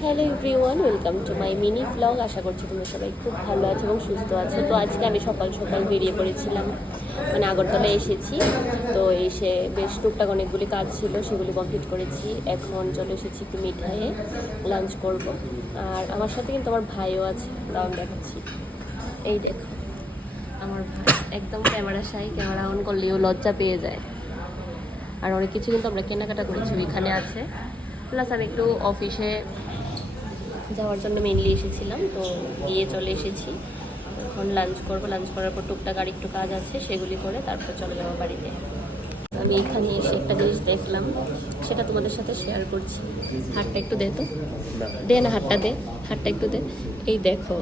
Hello everyone, welcome to my mini blog. আশা করছি তোমরা সবাই খুব ভালো আছো এবং সুস্থ আছো। তো আজকে আমি সকাল সকাল বেরিয়ে পড়েছিলাম, মানে আগরতলায় এসেছি। তো এসে বেশ টুকটাক অনেকগুলি কাজ ছিল, সেগুলি কমপ্লিট করেছি। এখন চলে এসেছি একটু মিঠাইয়ে লাঞ্চ করব। আর আমার সাথে কিন্তু আমার ভাইও আছে, দাম দেখাচ্ছি। এই দেখো আমার ভাই, একদম ক্যামেরা শাই, ক্যামেরা অন করলেও লজ্জা পেয়ে যায়। আর অনেক কিছু কিন্তু আমরা কেনাকাটা করেছি, এখানে আছে। প্লাস আমি একটু অফিসে যাওয়ার জন্য মেনলি এসেছিলাম, তো গিয়ে চলে এসেছি। এখন লাঞ্চ করবো, লাঞ্চ করার পর টুকটাক আর একটু কাজ আছে, সেগুলি করে তারপর চলে যাবো বাড়িতে। আমি এখানে এসে একটা জিনিস দেখলাম, সেটা তোমাদের সাথে শেয়ার করছি। হাতটা একটু দে তো, দে না, হাতটা দে, হাতটা একটু দে। এই দেখো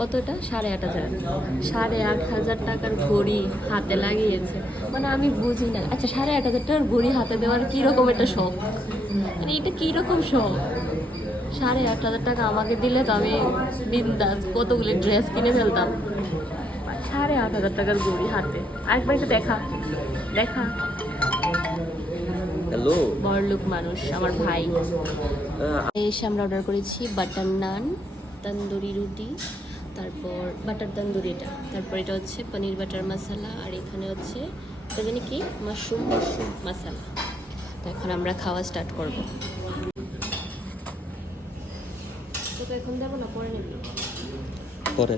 কতটা, 8,500, 8,500 টাকার ঘড়ি হাতে লাগিয়েছে। মানে আমি বুঝি না, আচ্ছা 8,500 টাকার ঘড়ি হাতে দেওয়ার কীরকম একটা শখ, মানে এটা কীরকম শখ। 8,500 টাকা আমাকে দিলে তো আমি বিন্দাস কতগুলি ড্রেস কিনে ফেলতাম। 8,500 টাকার ঘড়ি হাতে, আরেকবার একটু দেখা দেখা। হ্যালো, বড়লোক মানুষ আমার ভাই। এসে আমরা অর্ডার করেছি বাটার নান, তন্দুরি রুটি, তারপর বাটার তন্দুরি, তারপর এটা হচ্ছে পনির বাটার মশলা, আর এখানে হচ্ছে এটা জানি কি মাশরুম মশলা। তো এখন আমরা খাওয়া স্টার্ট করব। তো এখন দেবো না, পরে নেব পরে।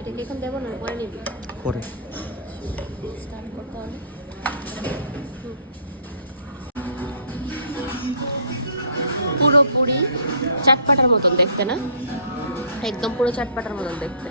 এটাকে এখন দেবো না, পরে নিবি? পরে। স্টার্ট করতে হবে। পুরোপুরি চাটপাটার মতন দেখতে না, একদম পুরো চাটপাটার মতন দেখতে।